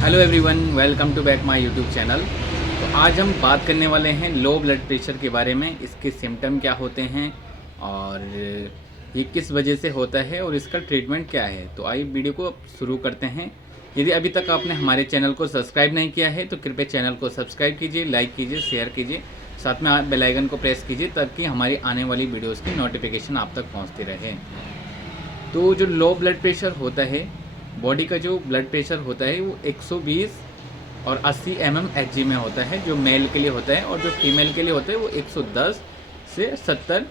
Hello everyone, welcome to back my YouTube channel. तो आज हम बात करने वाले हैं लो ब्लड प्रेशर के बारे में। इसके सिम्टम क्या होते हैं और ये किस वजह से होता है और इसका ट्रीटमेंट क्या है। तो आइए वीडियो को अब शुरू करते हैं। यदि अभी तक आपने हमारे चैनल को सब्सक्राइब नहीं किया है तो कृपया चैनल को सब्सक्राइब कीजिए, लाइक कीजिए, शेयर कीजिए, साथ में बेल आइकन को प्रेस कीजिए ताकि हमारी आने वाली वीडियोज़ की नोटिफिकेशन आप तक पहुँचती रहे। तो जो लो ब्लड प्रेशर होता है, बॉडी का जो ब्लड प्रेशर होता है वो 120 और 80 mmHg में होता है, जो मेल के लिए होता है, और जो फीमेल के लिए होता है वो 110 से 70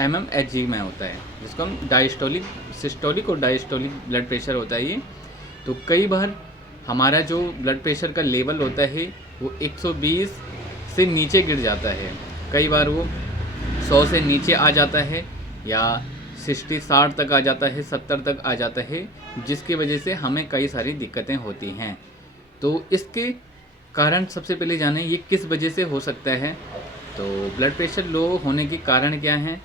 mmHg में होता है, जिसको हम डायस्टोलिक, सिस्टोलिक और डायस्टोलिक ब्लड प्रेशर होता है ये। तो कई बार हमारा जो ब्लड प्रेशर का लेवल होता है वो 120 से नीचे गिर जाता है, कई बार वो 100 से नीचे आ जाता है, या 60 तक आ जाता है, 70 तक आ जाता है, जिसकी वजह से हमें कई सारी दिक्कतें होती हैं। तो इसके कारण सबसे पहले जानें ये किस वजह से हो सकता है। तो ब्लड प्रेशर लो होने के कारण क्या हैं?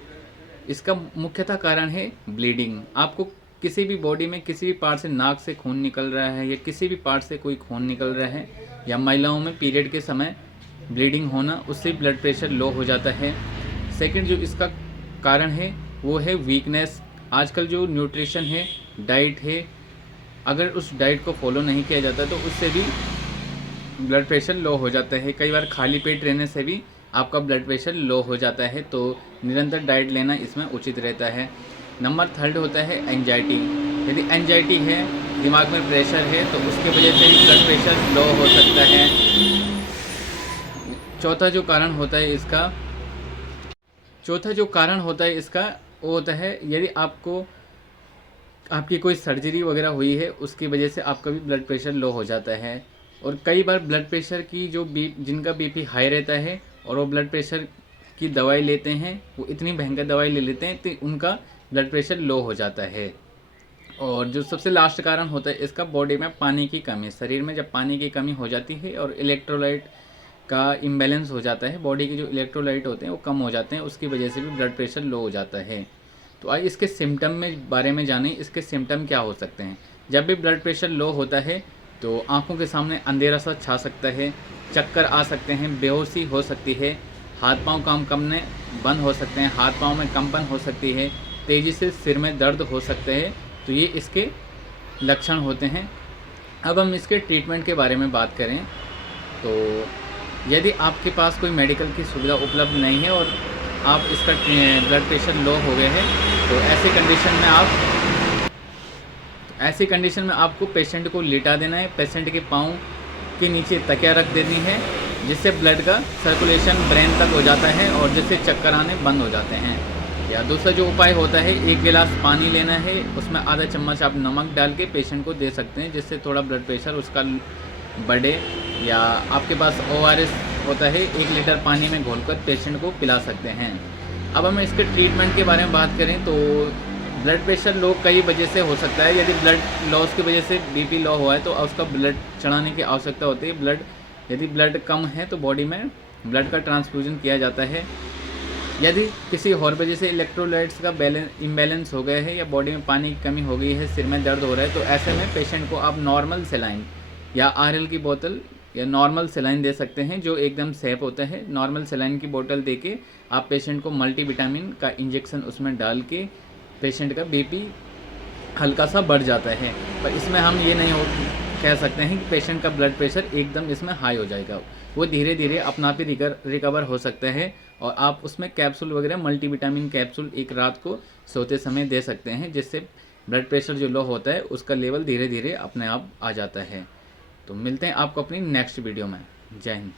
इसका मुख्यतः कारण है ब्लीडिंग। आपको किसी भी बॉडी में किसी भी पार्ट से नाक से खून निकल रहा है, या किसी भी पार्ट से कोई खून निकल रहा है, या महिलाओं में पीरियड के समय ब्लीडिंग होना, उससे ब्लड प्रेशर लो हो जाता है। सेकंड जो इसका कारण है वो है वीकनेस। आजकल जो न्यूट्रिशन है, डाइट है, अगर उस डाइट को फॉलो नहीं किया जाता तो उससे भी ब्लड प्रेशर लो हो जाता है। कई बार खाली पेट रहने से भी आपका ब्लड प्रेशर लो हो जाता है, तो निरंतर डाइट लेना इसमें उचित रहता है। नंबर थर्ड होता है एंजाइटी। यदि एंजाइटी है, दिमाग में प्रेशर है, तो उसकी वजह से भी ब्लड प्रेशर लो हो सकता है। चौथा जो कारण होता है इसका वो होता है यदि आपकी कोई सर्जरी वगैरह हुई है, उसकी वजह से आपका भी ब्लड प्रेशर लो हो जाता है। और कई बार ब्लड प्रेशर की जिनका बीपी हाई रहता है और वो ब्लड प्रेशर की दवाई लेते हैं, वो इतनी भयंकर दवाई ले लेते हैं तो उनका ब्लड प्रेशर लो हो जाता है। और जो सबसे लास्ट कारण होता है इसका, बॉडी में पानी की कमी। शरीर में जब पानी की कमी हो जाती है और इलेक्ट्रोलाइट का इम्बैलेंस हो जाता है, बॉडी के जो इलेक्ट्रोलाइट होते हैं वो कम हो जाते हैं, उसकी वजह से भी ब्लड प्रेशर लो हो जाता है। तो आइए इसके सिम्टम में बारे में जानें, इसके सिम्टम क्या हो सकते हैं। जब भी ब्लड प्रेशर लो होता है तो आंखों के सामने अंधेरा सा छा सकता है, चक्कर आ सकते हैं, बेहोशी हो सकती है, हाथ पांव काम करने बंद हो सकते हैं, हाथ पांव में कंपन हो सकती है, तेज़ी से सिर में दर्द हो सकते हैं। तो ये इसके लक्षण होते हैं। अब हम इसके ट्रीटमेंट के बारे में बात करें तो यदि आपके पास कोई मेडिकल की सुविधा उपलब्ध नहीं है और आप इसका ब्लड प्रेशर लो हो गए हैं, तो ऐसी कंडीशन में आपको पेशेंट को लिटा देना है। पेशेंट के पाँव के नीचे तकिया रख देनी है, जिससे ब्लड का सर्कुलेशन ब्रेन तक हो जाता है और जिससे चक्कर आने बंद हो जाते हैं। या दूसरा जो उपाय होता है, 1 गिलास पानी लेना है, उसमें आधा चम्मच आप नमक डाल के पेशेंट को दे सकते हैं, जिससे थोड़ा ब्लड प्रेशर उसका बढ़े। या आपके पास ORS होता है, 1 लीटर पानी में घोलकर पेशेंट को पिला सकते हैं। अब हम इसके ट्रीटमेंट के बारे में बात करें तो ब्लड प्रेशर लो कई वजह से हो सकता है। यदि ब्लड लॉस की वजह से BP लो हुआ है तो उसका ब्लड चढ़ाने की आवश्यकता होती है। यदि ब्लड कम है तो बॉडी में ब्लड का ट्रांसफ्यूजन किया जाता है। यदि किसी और वजह से इलेक्ट्रोलाइट्स का इम्बैलेंस हो गया है, या बॉडी में पानी की कमी हो गई है, सिर में दर्द हो रहा है, तो ऐसे में पेशेंट को आप नॉर्मल सेलाइन या RL की बोतल या नॉर्मल सेलाइन दे सकते हैं, जो एकदम सेफ होता है। नॉर्मल सेलाइन की बोतल देके आप पेशेंट को मल्टीविटामिन का इंजेक्शन उसमें डाल के पेशेंट का BP हल्का सा बढ़ जाता है। पर इसमें हम ये नहीं कह सकते हैं कि पेशेंट का ब्लड प्रेशर एकदम इसमें हाई हो जाएगा। वो धीरे धीरे अपना आप ही रिकवर हो सकता है, और आप उसमें कैप्सूल वगैरह, मल्टीविटामिन कैप्सूल एक रात को सोते समय दे सकते हैं, जिससे ब्लड प्रेशर जो लो होता है उसका लेवल धीरे धीरे अपने आप आ जाता है। तो मिलते हैं आपको अपनी नेक्स्ट वीडियो में। जय हिंद।